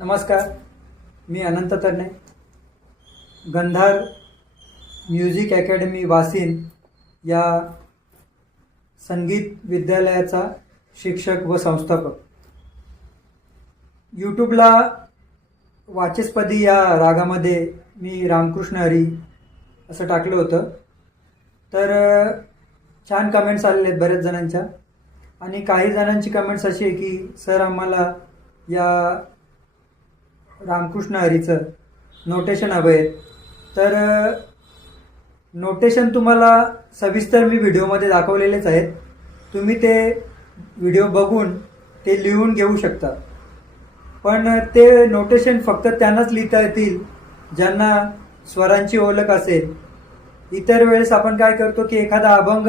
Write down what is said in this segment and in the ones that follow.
नमस्कार, मी अनंत तरणे, गंधार म्युझिक अकॅडमी वासिन या संगीत विद्यालयाचा शिक्षक व संस्थापक। यूट्यूबला वाचस्पदी या रागामध्ये मी रामकृष्ण हरी असं टाकलं होतं, तर छान कमेंट्स आलेले आहेत बऱ्याच जणांच्या। आणि काही जणांची कमेंट्स अशी आहे की सर आम्हाला या रामकृष्ण हरीचं नोटेशन हवं आहे। तर नोटेशन तुम्हाला सविस्तर मी व्हिडिओमध्ये दाखवलेलेच आहेत, तुम्ही ते व्हिडिओ बघून ते लिहून घेऊ शकता। पण ते नोटेशन फक्त त्यांनाच लिहिता येतील ज्यांना स्वरांची ओळख असेल। इतर वेळेस आपण काय करतो की एखादा अभंग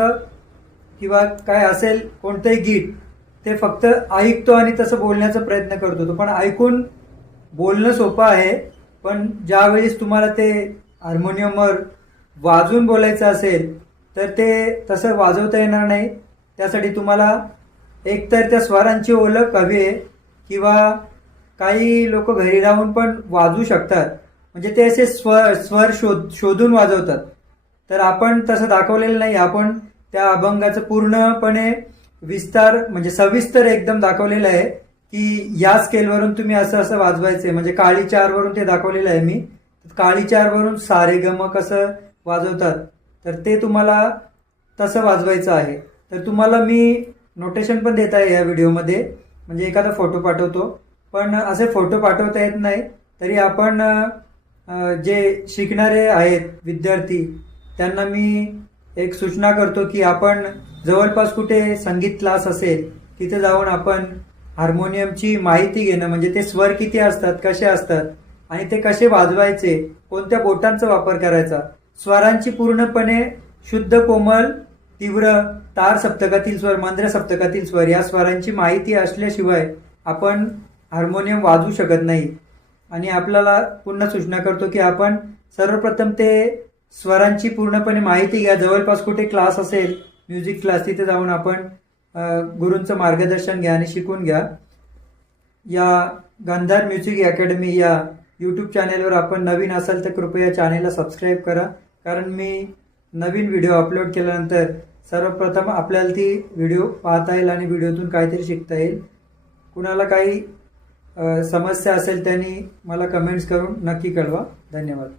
किंवा काय असेल कोणतेही गीत ते फक्त ऐकतो आणि तसं बोलण्याचा प्रयत्न करतो, पण ऐकून बोलणं सोपं आहे, पण ज्यावेळेस तुम्हाला ते हार्मोनियमवर वाजवून बोलायचं असेल तर ते तसं वाजवता येणार नाही। त्यासाठी तुम्हाला एकतर त्या स्वरांची ओळख हवी आहे किंवा काही लोक घरी राहून पण वाजवू शकतात, म्हणजे ते असे स्वर शोधून वाजवतात। तर आपण तसं दाखवलेलं नाही, आपण त्या अभंगाचं पूर्णपणे विस्तार म्हणजे सविस्तर एकदम दाखवलेलं आहे की या स्केलवरून तुम्ही असं असं वाजवायचंय। म्हणजे काळी चार वरून ते दाखवलेलं आहे मी, काळी चार वरून सारे गम कसं वाजवतात तर ते तुम्हाला तसं वाजवायचं आहे। तर तुम्हाला मी नोटेशन पण देत आहे या व्हिडिओमध्ये, म्हणजे एखादा फोटो पाठवतो, पण असे फोटो पाठवता येत नाही। तरी आपण जे शिकणारे आहेत विद्यार्थी त्यांना मी एक सूचना करतो की आपण जवळपास कुठे संगीत क्लास असेल तिथे जाऊन आपण हार्मोनियमची माहिती घेणं, म्हणजे ते स्वर किती असतात, कसे असतात आणि ते कसे वाजवायचे, कोणत्या बोटांचा वापर करायचा, स्वरांची पूर्णपणे शुद्ध कोमल तीव्र तार सप्तकातील स्वर, मंद्र सप्तकातील स्वर या स्वरांची माहिती असल्याशिवाय आपण हार्मोनियम वाजवू शकत नाही। आणि आपल्याला पुन्हा सूचना करतो की आपण सर्वप्रथम ते स्वरांची पूर्णपणे माहिती घ्या। जवळपास कुठे क्लास असेल म्युझिक क्लास तिथे जाऊन आपण गुरूंचं मार्गदर्शन घ्या आणि शिकून घ्या। या गंधार म्युझिक अकॅडमी या यूट्यूब चॅनेलवर आपण नवीन असाल तर कृपया चॅनेलला सबस्क्राईब करा, कारण मी नवीन व्हिडिओ अपलोड केल्यानंतर सर्वप्रथम आपल्याला ती व्हिडिओ पाहता येईल आणि व्हिडिओतून काहीतरी शिकता येईल। कुणाला काही समस्या असेल त्यांनी मला कमेंट्स करून नक्की कळवा। धन्यवाद।